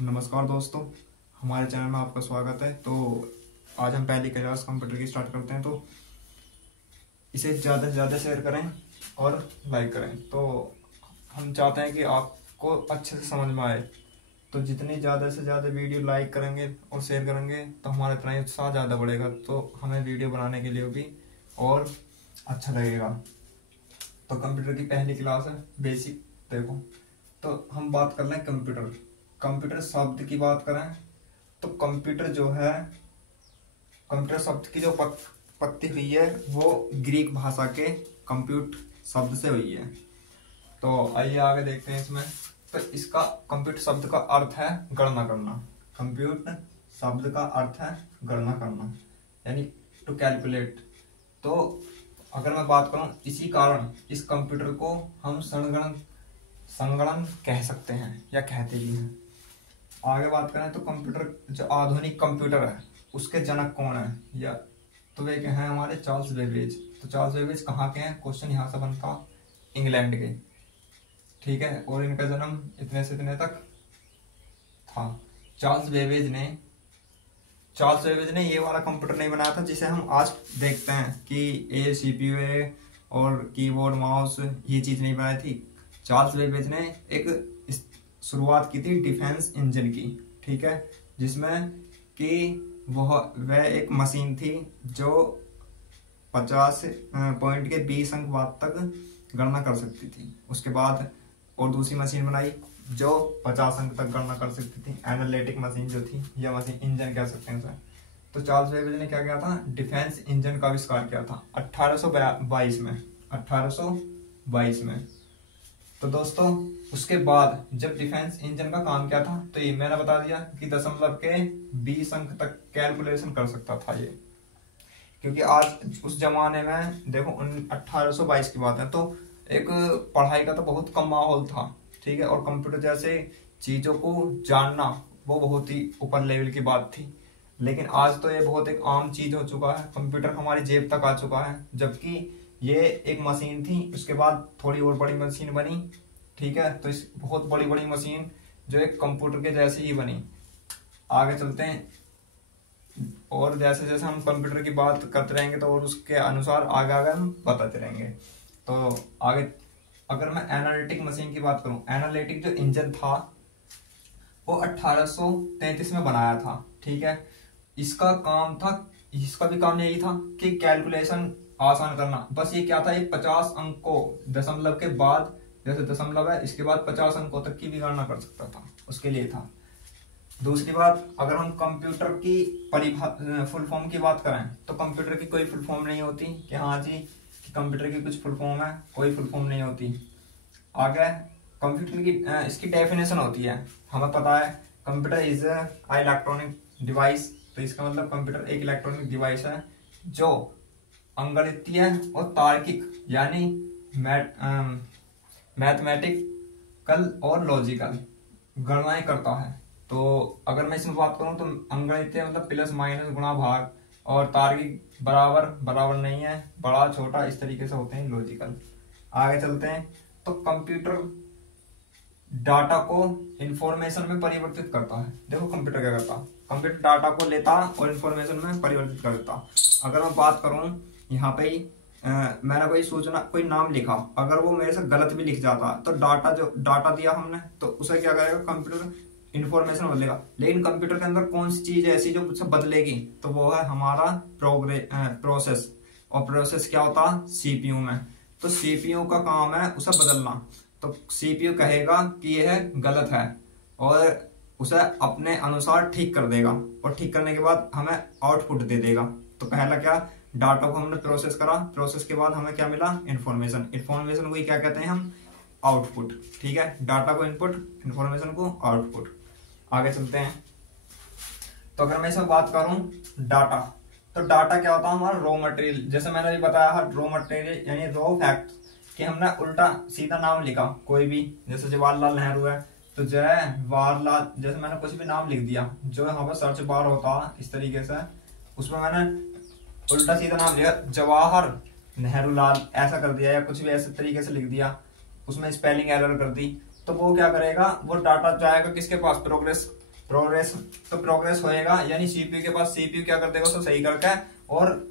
नमस्कार दोस्तों, हमारे चैनल में आपका स्वागत है। तो आज हम पहली क्लास कंप्यूटर की स्टार्ट करते हैं। तो इसे ज़्यादा से ज़्यादा शेयर करें और लाइक करें। तो हम चाहते हैं कि आपको अच्छे से समझ में आए। तो जितनी ज़्यादा से ज़्यादा वीडियो लाइक करेंगे और शेयर करेंगे तो हमारा इतना ही उत्साह ज़्यादा बढ़ेगा, तो हमें वीडियो बनाने के लिए भी और अच्छा लगेगा। तो कंप्यूटर की पहली क्लास है बेसिक। देखो, तो हम बात कर लें कंप्यूटर शब्द की बात करें तो कंप्यूटर जो है, कंप्यूटर शब्द की जो उत्पत्ति हुई है वो ग्रीक भाषा के कंप्यूट शब्द से हुई है। तो आइए आगे देखते हैं इसमें। तो इसका कंप्यूट शब्द का अर्थ है गणना करना। कंप्यूट शब्द का अर्थ है गणना करना, यानी टू कैलकुलेट। तो अगर मैं बात करूं, इसी कारण इस कंप्यूटर को हम संगणन कह सकते हैं या कहते भी हैं। आगे बात करें तो कंप्यूटर, जो आधुनिक कंप्यूटर है उसके जनक कौन है, या तो वे हैं हमारे चार्ल्स बेबेज। तो चार्ल्स बेबेज कहाँ के हैं, क्वेश्चन यहाँ से बनता, इंग्लैंड के, ठीक है। और इनका जन्म इतने से इतने तक था। चार्ल्स बेबेज ने ये वाला कंप्यूटर नहीं बनाया था जिसे हम आज देखते हैं कि ये CPU है और कीबोर्ड माउस, ये चीज नहीं बनाई थी। चार्ल्स बेबेज ने एक शुरुआत की थी डिफेंस इंजन की, ठीक है, जिसमें कि वह एक मशीन थी जो 50 पॉइंट के 20 अंक बाद तक गणना कर सकती थी। उसके बाद और दूसरी मशीन बनाई जो 50 अंक तक गणना कर सकती थी, एनालिटिक मशीन जो थी, या मशीन इंजन कह सकते हैं उसे। तो चार्ल्स बेबेज ने क्या किया था, डिफेंस इंजन का आविष्कार किया था 1822 में। तो दोस्तों, उसके बाद जब डिफेंस इंजन का काम किया था तो ये मैंने बता दिया कि दशमलव के 20 अंक तक कैलकुलेशन कर सकता था ये। क्योंकि आज उस जमाने में देखो 1822 की बात है, तो एक पढ़ाई का तो बहुत कम माहौल था, ठीक है। और कंप्यूटर जैसे चीजों को जानना वो बहुत ही ऊपर लेवल की बात थी। लेकिन आज तो ये बहुत एक आम चीज हो चुका है, कंप्यूटर हमारी जेब तक आ चुका है। जबकि ये एक मशीन थी, उसके बाद थोड़ी और बड़ी मशीन बनी, ठीक है। तो इस बहुत बड़ी बड़ी मशीन जो एक कंप्यूटर के जैसे ही बनी। आगे चलते हैं और जैसे जैसे हम कंप्यूटर की बात करते रहेंगे तो और उसके अनुसार आगे आगे हम बताते रहेंगे। तो आगे अगर मैं एनालिटिक मशीन की बात करूं, एनालिटिक जो इंजन था वो 1833 में बनाया था, ठीक है। इसका भी काम यही था कि कैलकुलेशन आसान करना। बस ये क्या था, ये 50 अंक को दशमलव के बाद, जैसे दशमलव है इसके बाद 50 अंकों तक की भी गणना कर सकता था, उसके लिए था। दूसरी बात, अगर हम कंप्यूटर की फुल फॉर्म की बात करें तो कंप्यूटर की कोई फुल फॉर्म नहीं होती कि हाँ जी कि कंप्यूटर की कुछ फुल फॉर्म है, कोई फुल फॉर्म नहीं होती। आगे कंप्यूटर की इसकी डेफिनेशन होती है, हमें पता है कंप्यूटर इज इलेक्ट्रॉनिक डिवाइस। तो इसका मतलब कंप्यूटर एक इलेक्ट्रॉनिक डिवाइस है जो अंगणितीय और तार्किक यानी मैथमेटिकल और लॉजिकल गणनाएं करता है। तो अगर मैं इसमें बात करूं तो अंगणितीय मतलब प्लस माइनस गुणा भाग, और तार्किक बराबर बराबर नहीं है, बड़ा छोटा, इस तरीके से होते हैं लॉजिकल। आगे चलते हैं तो कंप्यूटर डाटा को इंफॉर्मेशन में परिवर्तित करता है। देखो कंप्यूटर क्या करता, कंप्यूटर डाटा को लेता और इंफॉर्मेशन में परिवर्तित कर देता। अगर मैं बात करूं यहाँ पे मैंने कोई नाम लिखा, अगर वो मेरे से गलत भी लिख जाता तो डाटा दिया हमने तो उसे क्या करेगा, कंप्यूटर इंफॉर्मेशन बदलेगा। लेकिन कंप्यूटर के अंदर कौन सी चीज ऐसी जो उसे बदलेगी, तो वो है हमारा प्रोसेस। और प्रोसेस क्या होता है, CPU में। तो CPU का काम है उसे बदलना। तो CPU कहेगा कि यह गलत है और उसे अपने अनुसार ठीक कर देगा, और ठीक करने के बाद हमें आउटपुट दे देगा। तो पहला क्या, डाटा को हमने प्रोसेस करा, प्रोसेस के बाद हमें क्या मिला, इंफॉर्मेशन। इंफॉर्मेशन को ही क्या कहते हैं हम, आउटपुट, ठीक है। डाटा को इनपुट, इंफॉर्मेशन को आउटपुट। आगे चलते हैं तो अगर मैं इसमें बात करूं डाटा, तो डाटा क्या होता है, हमारा रॉ मटेरियल। जैसे मैंने अभी बताया है, रॉ मटेरियल यानी रॉ फैक्ट, कि हमने उल्टा सीधा नाम लिखा कोई भी, जैसे जवाहरलाल नेहरू है तो जवाहरलाल, जैसे मैंने कुछ भी नाम लिख दिया, जो यहाँ पर सर्च बार होता है इस तरीके से, उसमें मैंने उल्टा सीधा नाम लिया जवाहर नेहरू लाल, ऐसा कर दिया, या कुछ भी ऐसे तरीके से लिख दिया, उसमें स्पेलिंग एरर कर दी, तो वो क्या करेगा, वो डाटा जाएगा किसके पास, प्रोग्रेस, तो प्रोग्रेस होएगा यानी सीपीयू के पास, सीपीयू क्या कर देगा उसको सही करके और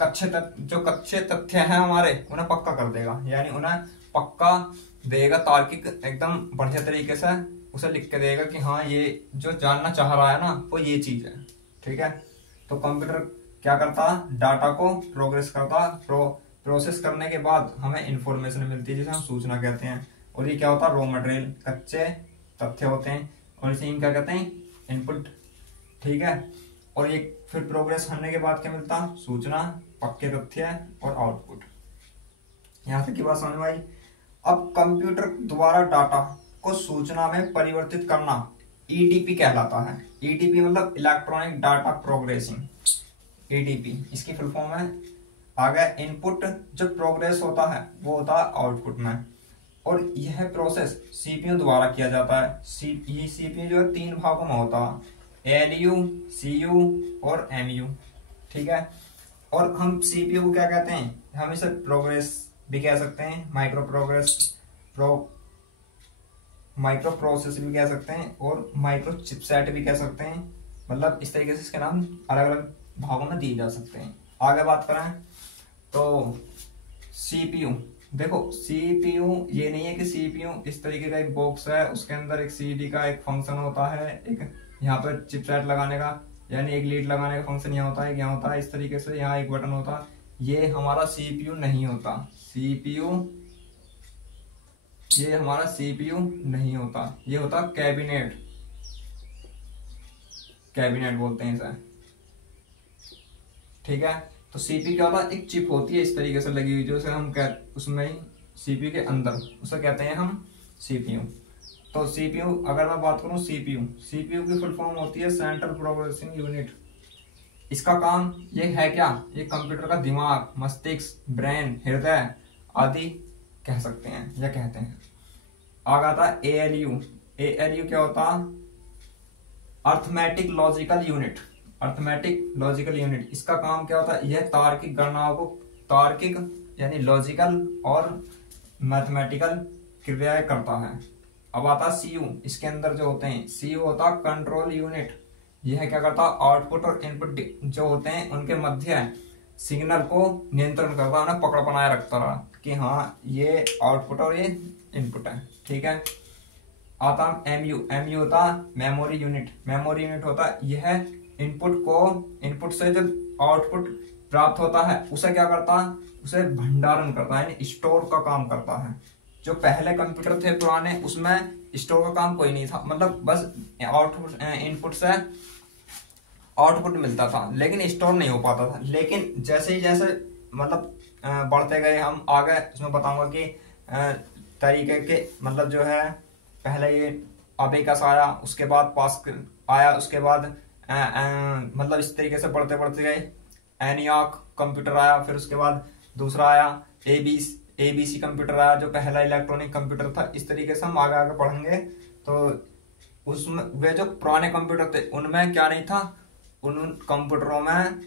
जो कच्चे तथ्य हैं हमारे उन्हें पक्का कर देगा, यानी उन्हें पक्का देगा, तार्किक एकदम बढ़िया तरीके से उसे लिख के देगा कि हाँ ये जो जानना चाह रहा है ना वो ये चीज है। ठीक है, तो कंप्यूटर क्या करता, डाटा को प्रोग्रेस करता, प्रोसेस करने के बाद हमें इंफॉर्मेशन मिलती है जिसे हम सूचना कहते हैं, और ये क्या होता है, रॉ मटेरियल, कच्चे तथ्य होते हैं, और इसे क्या कहते हैं, इनपुट। ठीक है, और ये फिर प्रोग्रेस करने के बाद क्या मिलता, सूचना, पक्के तथ्य और आउटपुट। यहां तक की बात समझ में आई। अब कंप्यूटर द्वारा डाटा को सूचना में परिवर्तित करना ईडीपी कहलाता है। ईडीपी मतलब इलेक्ट्रॉनिक डाटा प्रोग्रेसिंग, ईडीपी इसकी फुल फॉर्म है। आगे इनपुट जो प्रोग्रेस होता है वो होता है आउटपुट में, और यह प्रोसेस सीपीयू द्वारा किया जाता है। ये सीपीयू जो है 3 भागों में होता है, एलयू, सीयू और एमयू। ठीक है, और हम सीपीयू को क्या कहते हैं, हम इसे प्रोग्रेस भी कह सकते हैं, माइक्रो प्रोसेस भी कह सकते हैं, और माइक्रो चिपसेट भी कह सकते हैं। मतलब इस तरीके से इसके नाम अलग अलग भागों में दिए जा सकते हैं। आगे बात करें तो सीपीयू, देखो सीपीयू ये नहीं है कि सीपीयू इस तरीके का एक बॉक्स है, उसके अंदर एक सीडी का एक फंक्शन होता है, एक यहाँ पर चिपसेट लगाने का यानी एक लीड लगाने का फंक्शन यहाँ होता है, यहाँ होता है, इस तरीके से यहाँ एक बटन होता है। ये हमारा सीपीयू नहीं होता, ये हमारा सीपीयू नहीं होता, ये होता कैबिनेट बोलते हैं इसे। ठीक है, तो सीपीयू क्या होता है, एक चिप होती है इस तरीके से लगी हुई, जो से हम उसमें सीपीयू के अंदर, उसे कहते हैं हम सीपीयू। तो सीपीयू अगर मैं बात करूं, सीपीयू की फुल फॉर्म होती है सेंट्रल प्रोसेसिंग यूनिट। इसका काम ये है क्या, ये कंप्यूटर का दिमाग, मस्तिष्क, ब्रेन, हृदय आदि कह सकते हैं या कहते हैं। आगे आता है एएलयू। एएलयू क्या होता है, अर्थमेटिक लॉजिकल यूनिट। इसका काम क्या होता है, यह तार्किक गणनाओं को, तार्किक यानी लॉजिकल और मैथमेटिकल क्रियाएं करता है। अब आता सीयू, इसके अंदर जो होते हैं, सीयू होता कंट्रोल यूनिट। यह क्या करता, आउटपुट और इनपुट जो होते हैं उनके मध्य सिग्नल को नियंत्रण करता, उन्हें पकड़ बनाए रखता रहा कि हाँ ये आउटपुट और ये इनपुट है। ठीक है, आता एमयू होता मेमोरी यूनिट होता, यह इनपुट से जब आउटपुट प्राप्त होता है उसे क्या करता, उसे भंडारण करता है, यानी स्टोर का काम करता है। जो पहले कंप्यूटर थे पुराने, उसमें स्टोर का काम कोई नहीं था, मतलब बस आउटपुट, इनपुट से आउटपुट मिलता था लेकिन स्टोर नहीं हो पाता था। लेकिन जैसे ही मतलब बढ़ते गए हम आगे, इसमें बताऊंगा कि तरीके के, मतलब जो है पहले ये अबेकस आया, उसके बाद पास्कल आया, उसके बाद मतलब इस तरीके से बढ़ते गए एनियाक कंप्यूटर आया, फिर उसके बाद दूसरा आया एबीसी कंप्यूटर आया, जो पहला इलेक्ट्रॉनिक कंप्यूटर था। इस तरीके से हम आगे पढ़ेंगे। तो उसमें वे जो पुराने कंप्यूटर थे उनमें क्या नहीं था, उन कंप्यूटरों में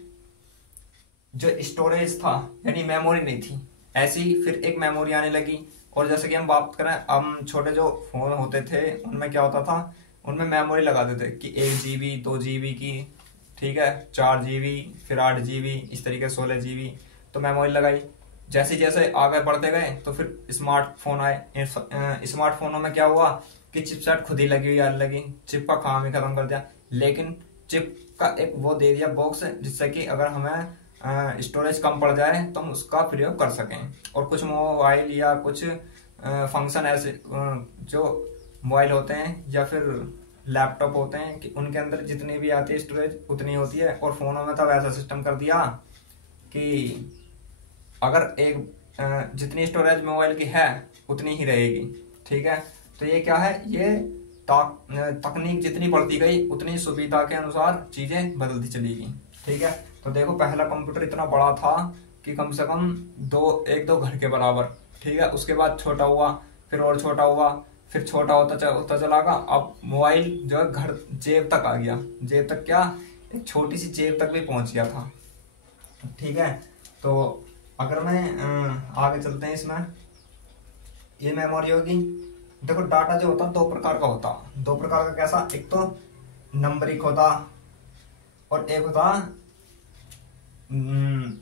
जो स्टोरेज था यानी मेमोरी नहीं थी। ऐसी फिर एक मेमोरी आने लगी, और जैसे कि हम बात करें, हम छोटे जो फोन होते थे उनमें क्या होता था, उनमें मेमोरी लगा देते कि 1 GB 2 GB की, ठीक है, 4 GB, फिर 8 GB, इस तरीके 16 GB, तो मेमोरी लगाई। जैसे जैसे आगे बढ़ते गए तो फिर स्मार्टफोन आए। स्मार्टफोनों में क्या हुआ कि चिपसेट खुद ही लगी, चिप का काम ही खत्म कर दिया, लेकिन चिप का एक वो दे दिया बॉक्स, जिससे कि अगर हमें स्टोरेज कम पड़ जाए तो हम उसका प्रयोग कर सकें। और कुछ मोबाइल या कुछ फंक्शन ऐसे जो मोबाइल होते हैं या फिर लैपटॉप होते हैं कि उनके अंदर जितनी भी आती है स्टोरेज उतनी होती है, और फोनों में तब ऐसा सिस्टम कर दिया कि अगर एक जितनी स्टोरेज मोबाइल की है उतनी ही रहेगी। ठीक है, तो ये क्या है, ये तकनीक जितनी बढ़ती गई उतनी सुविधा के अनुसार चीजें बदलती चली गई। ठीक है, तो देखो पहला कंप्यूटर इतना बड़ा था कि कम से कम एक दो घर के बराबर। ठीक है, उसके बाद छोटा हुआ, फिर और छोटा हुआ, फिर छोटा होता चला गया। अब मोबाइल जो है घर जेब तक आ गया, जेब तक क्या, एक छोटी सी जेब तक भी पहुंच गया था। ठीक है, तो अगर मैं आगे चलते हैं, इसमें ये मेमोरी होगी। देखो डाटा जो होता है दो प्रकार का कैसा, एक तो नंबरिक होता और एक होता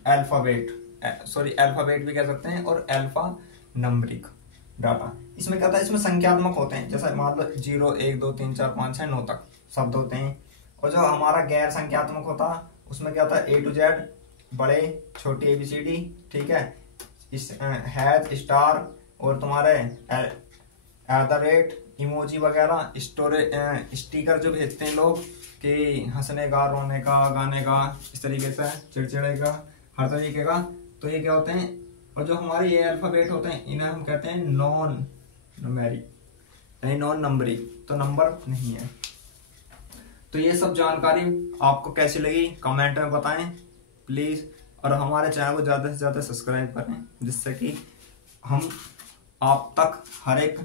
अल्फाबेट, सॉरी अल्फाबेट भी कह सकते हैं, और अल्फा नंबरिक डाटा। इसमें क्या होता है, इसमें संख्यात्मक होते हैं, जैसे मान लो 0 1 2 3 4 5 6 9 तक शब्द होते हैं। और जो हमारा गैर संख्यात्मक होता उसमें क्या होता है, A to Z, बड़े छोटे ABCD, ठीक है, इस हैज, स्टार, और तुम्हारे @ इमोजी वगैरह, स्टिकर जो भेजते हैं लोग कि हंसने का, रोने का, गाने का, इस तरीके से चिड़चिड़े का, हर तरीके का, तो ये क्या होते हैं। और जो हमारे ये अल्फाबेट होते हैं इन्हें हम कहते हैं नॉन न्यूमेरिक, यानी नॉन नंबरी, तो नंबर नहीं है। तो ये सब जानकारी आपको कैसी लगी कमेंट में बताएं प्लीज, और हमारे चैनल को ज्यादा से ज्यादा सब्सक्राइब करें, जिससे कि हम आप तक हर एक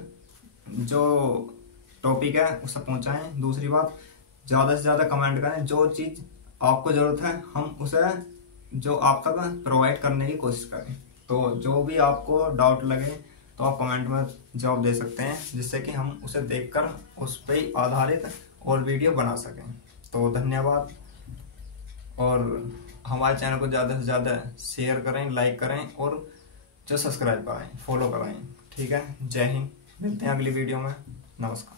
जो टॉपिक है उसे पहुंचाएं। दूसरी बात, ज्यादा से ज्यादा कमेंट करें, जो चीज आपको जरूरत है हम उसे जो आप तक प्रोवाइड करने की कोशिश करें। तो जो भी आपको डाउट लगे तो आप कमेंट में जवाब दे सकते हैं, जिससे कि हम उसे देखकर उस पर आधारित और वीडियो बना सकें। तो धन्यवाद, और हमारे चैनल को ज़्यादा से ज़्यादा शेयर करें, लाइक करें, और जो सब्सक्राइब करें, फॉलो करें। ठीक है, जय हिंद, मिलते हैं अगली वीडियो में, नमस्कार।